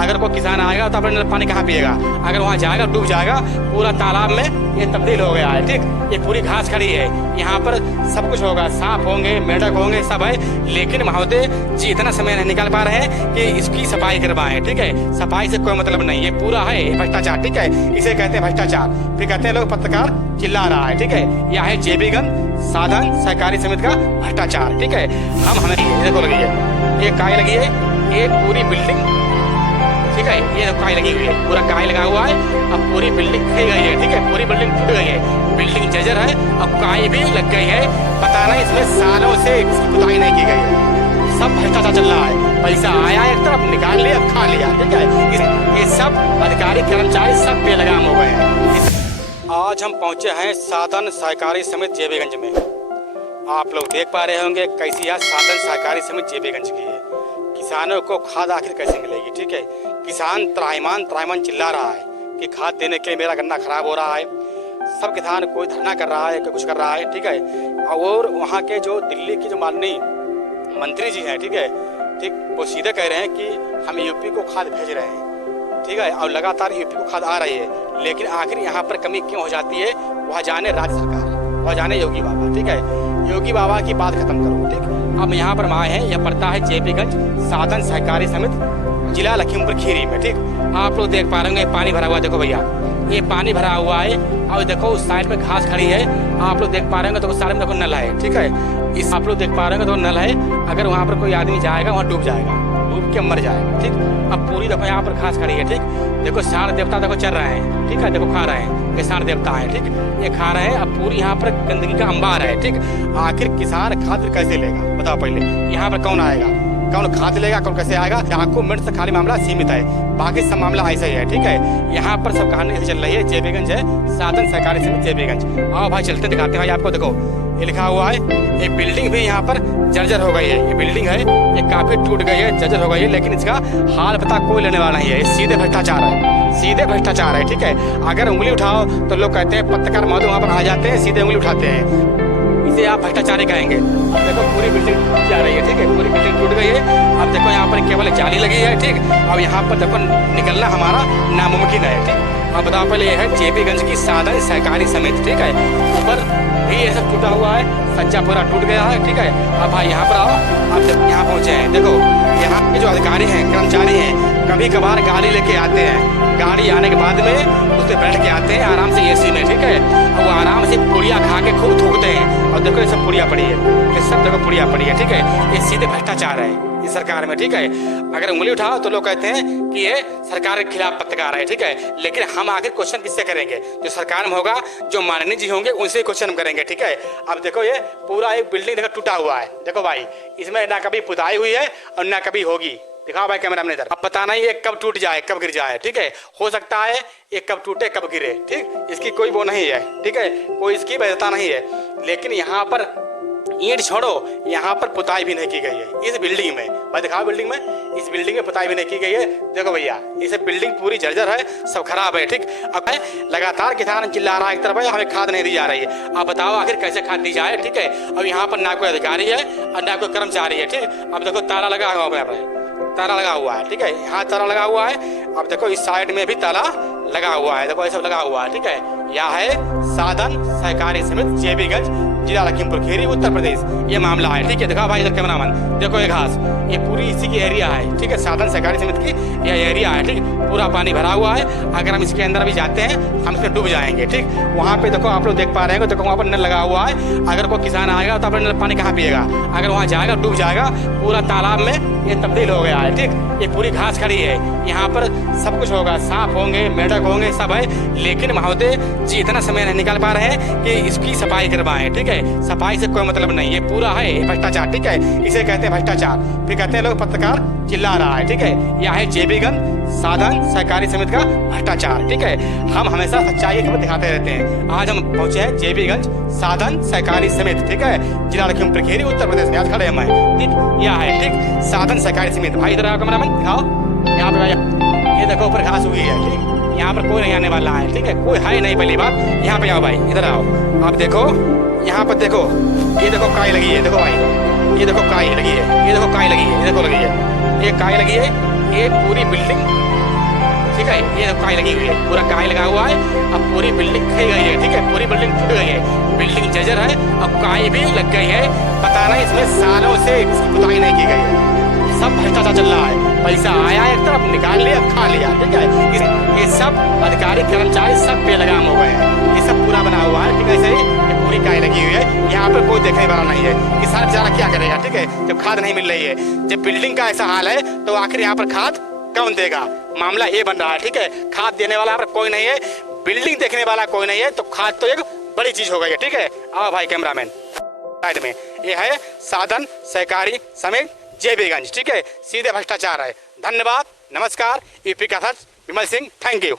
अगर कोई किसान आएगा तो अपने पानी कहाँ पिएगा, अगर वहाँ जाएगा डूब जाएगा। पूरा तालाब में ये तब्दील हो गया है, ठीक। ये पूरी घास खड़ी है, यहाँ पर सब कुछ होगा, सांप होंगे, मेंढक होंगे, सब है। लेकिन महोदय जी इतना समय नहीं निकाल पा रहे हैं कि इसकी सफाई करवाएं, ठीक है। सफाई से कोई मतलब नहीं, ये पूरा है भ्रष्टाचार, ठीक है। इसे कहते हैं भ्रष्टाचार। फिर कहते हैं लोग पत्रकार चिल्ला रहा है, ठीक है। यह है जेबीगंज साधन सहकारी समिति का भ्रष्टाचार, ठीक है। हमें देखो लगी है, ये काय लगी है, ये पूरी बिल्डिंग, ठीक है। ये काय लगी हुई है, पूरा काय लगा हुआ है। अब पूरी बिल्डिंग खी गई है, ठीक है। पूरी बिल्डिंग टूट गई है, बिल्डिंग जर्जर है। अब काय भी लग गई है, पता नहीं इसमें सालों से इसकी पुताई नहीं की गई है। सब भ्रष्टाचार चल रहा है, पैसा आया एक तरफ निकाल लिया, खा लिया, ठीक है। ये सब अधिकारी कर्मचारी सब बेलगाम हो गए हैं। आज हम पहुंचे हैं साधन सहकारी समिति जेबीगंज में। आप लोग देख पा रहे होंगे कैसी यह साधन सहकारी समिति जेबीगंज की है। किसानों को खाद आखिर कैसे मिलेगी, ठीक है। किसान त्राहिमाम चिल्ला रहा है कि खाद देने के लिए मेरा गन्ना खराब हो रहा है। सब किसान कोई धरना कर रहा है, कोई कुछ कर रहा है, ठीक है। और वहाँ के जो दिल्ली की जो माननीय मंत्री जी हैं, ठीक है, ठीक, वो सीधे कह रहे हैं कि हम यूपी को खाद भेज रहे हैं, ठीक है। और लगातार यूपी को खाद आ रही है, लेकिन आखिर यहाँ पर कमी क्यों हो जाती है वह जाने राज्य सरकार, वह जाने योगी बाबा, ठीक है। योगी बाबा की बात खत्म करो, ठीक। अब यहाँ पर आए हैं, यह पड़ता है जेबीगंज साधन सहकारी समिति, जिला लखीमपुर खीरी में, ठीक। आप लोग देख पा रहे होंगे पानी भरा हुआ, देखो भैया ये पानी भरा हुआ है। और देखो उस साइड में घास खड़ी है, आप लोग देख पा रहे होंगे। तो उस साइड में देखो नल है, ठीक है। इस आप लोग देख पा रहे होंगे, तो नल है। अगर वहाँ पर कोई आदमी जाएगा वहाँ डूब जाएगा, डूब के मर जाएगा, ठीक। अब पूरी देखो यहाँ पर घास खड़ी है, ठीक। देखो साढ़ देवता देखो चल रहे हैं, ठीक है। देखो खा रहे हैं, ये साढ़ देवता है, ठीक, ये खा रहे हैं। अब पूरी यहाँ पर गंदगी का अंबार है, ठीक। आखिर किसान खाद कैसे लेगा बताओ पहले। यहाँ पर कौन आएगा, कौन खाद लेगा, कौन कैसे आएगा। डॉक्यूमेंट से खाली मामला सीमित है, बाकी सब मामला ऐसा ही है, ठीक है। यहाँ पर सब कहानी ऐसे चल रही है। जेबीगंज है साधन सहकारी समिति जेबीगंज। आओ भाई चलते दिखाते हैं भाई आपको। देखो ये लिखा हुआ है, ये बिल्डिंग भी यहाँ पर जर्जर हो गई है। ये बिल्डिंग है, ये काफी टूट गई है, जर्जर हो गई है, लेकिन इसका हाल पता कोई लेने वाला नहीं है। ये सीधे भ्रष्टाचार है, सीधे भ्रष्टाचार है, ठीक है। अगर उंगली उठाओ तो लोग कहते हैं पत्रकार महोदय वहाँ पर आ जाते हैं, सीधे उंगली उठाते हैं, इसे आप भ्रष्टाचारी कहेंगे। अब देखो पूरी बिल्डिंग टूट जा रही है, ठीक है। पूरी बिल्डिंग टूट गई है। अब देखो यहाँ पर केवल जाली लगी है, ठीक। अब यहाँ पर देखो निकलना हमारा नामुमकिन है, ठीक। अब बताओ पहले ये है जेबीगंज की साधन सहकारी समिति, ठीक है। ऊपर भी ये सब टूटा हुआ है, सज्जा पूरा टूट गया है, ठीक है। अब भाई यहाँ पर आओ, आप जब यहाँ पहुँचे हैं, देखो यहाँ के जो अधिकारी हैं कर्मचारी हैं, कभी कभार गाड़ी लेके आते हैं, गाड़ी आने के बाद में उस पर बैठ के आते हैं आराम से एसी में, ठीक है। और वो आराम से पुड़िया खा के खूब थूकते हैं। और देखो ये सब पुड़िया पड़ी है, ये सब देखो पुड़िया पड़ी है, ठीक है। ये सीधे भ्रष्टाचार है इस सरकार में, ठीक है। अगर उंगली उठाओ तो लोग कहते हैं कि ये सरकार के खिलाफ पत्रकार है, ठीक है। लेकिन हम आखिर क्वेश्चन किससे करेंगे, जो सरकार में होगा, जो माननीय जी होंगे उनसे क्वेश्चन करेंगे, ठीक है। अब देखो ये पूरा एक बिल्डिंग देखो टूटा हुआ है, देखो भाई इसमें ना कभी पुताई हुई है और ना कभी होगी। दिखाओ भाई कैमरा में इधर। अब पता नहीं ये कब टूट जाए कब गिर जाए, ठीक है। हो सकता है ये कब टूटे कब गिरे, ठीक। इसकी कोई वो नहीं है, ठीक है, कोई इसकी वैधता नहीं है। लेकिन यहाँ पर ईंट छोड़ो, यहाँ पर पुताई भी नहीं की गई है इस बिल्डिंग में। भाई दिखाओ बिल्डिंग में, इस बिल्डिंग में पुताई भी नहीं की गई है। देखो भैया इस बिल्डिंग पूरी जर्जर है, सब खराब है, ठीक। अब लगातार किसान चिल्ला रहा है एक तरफ है, हमें खाद नहीं दी जा रही है। आप बताओ आखिर कैसे खाद दी जाए, ठीक है। अब यहाँ पर ना कोई अधिकारी है और ना कोई कर्मचारी है, ठीक। अब देखो ताला लगा हुआ है, ताला लगा हुआ है, ठीक है। यहाँ ताला लगा हुआ है। अब देखो इस साइड में भी ताला लगा हुआ है, देखो ये सब लगा हुआ है, ठीक है। यह है साधन सहकारी समिति जेबीगंज, जिला लखीमपुर खीरी, उत्तर प्रदेश। ये मामला है, ठीक है। दिखाओ भाई इधर कैमरामैन, देखो ये घास, ये पूरी इसी की एरिया है, ठीक है। साधन सहकारी समिति की यह एरिया है, ठीक। पूरा पानी भरा हुआ है, अगर हम इसके अंदर भी जाते हैं हम इसमें डूब जाएंगे, ठीक। वहाँ पे देखो आप लोग देख पा रहे हैं, देखो वहाँ पर नल लगा हुआ है। अगर कोई किसान आएगा तो अपने पानी कहाँ पिएगा, अगर वहाँ जाएगा डूब जाएगा। पूरा तालाब में ये तब्दील हो गया है, ठीक। ये पूरी घास खड़ी है, यहाँ पर सब कुछ होगा, सांप होंगे, मेंढक होंगे, सब है। लेकिन महोदय जी इतना समय नहीं निकाल पा रहे हैं कि इसकी सफाई करवाएं, ठीक है। सफाई से कोई मतलब नहीं, ये पूरा है भ्रष्टाचार, ठीक है। इसे कहते हैं भ्रष्टाचार। फिर कहते हैं लोग पत्रकार चिल्ला रहा है, ठीक है। यह है जेबीगंज साधन सहकारी समिति का भ्रष्टाचार, ठीक है। हम हमेशा सच्चाई की खबर दिखाते रहते हैं। आज हम पहुंचे हैं जेबीगंज साधन सहकारी समिति, ठीक है, जिला लखीमपुर खीरी, उत्तर प्रदेश में। आज खड़े हैं मैं, ठीक। यह है ठीक साधन सहकारी समिति। भाई इधर आओ कैमरामैन, दिखाओ यहाँ पे। ये देखो ऊपर घास उगी है, ठीक। यहाँ पर कोई नहीं आने वाला है, ठीक है, कोई है नहीं। पहली बात यहाँ पे आओ भाई, इधर आओ। आप देखो यहाँ पर देखो, ये देखो काय लगी है, देखो भाई ये देखो काय लगी है, ये देखो काय लगी है, ये देखो लगी है, ये काय लगी है। ये पूरी बिल्डिंग ठीक है। ये तो काई लगी हुई है, पूरा काई लगा हुआ है। अब पूरी बिल्डिंग खी गई है, ठीक है, पूरी बिल्डिंग टूट गई है, बिल्डिंग जर्जर है, अब काई भी लग गई है। पता नहीं इसमें सालों से इसकी पुताई नहीं की गई है। सब भ्रष्टाचार चल रहा है, पैसा आया एक तरफ निकाल लिया, खा लिया, ठीक है। ये सब अधिकारी कर्मचारी सब बेलगाम हो गए हैं, ये सब पूरा बना हुआ है, ठीक है। ऐसे ही ये पूरी काई लगी हुई है, यहाँ पर कोई देखने वाला नहीं है। किसान बेचारा क्या करेगा, ठीक है, जब खाद नहीं मिल रही है, जब बिल्डिंग का ऐसा हाल है तो आखिर यहाँ पर खाद कौन देगा? मामला ये बन रहा है, ठीक है। खाद देने वाला यहाँ पर कोई नहीं है, बिल्डिंग देखने वाला कोई नहीं है, तो खाद तो एक बड़ी चीज हो गई है, ठीक है। आओ भाई कैमरामैन साइड में, ये है साधन सहकारी समिति JBगंज, ठीक है। सीधे भ्रष्टाचार है। धन्यवाद, नमस्कार। यूपी का सच विमल सिंह, थैंक यू।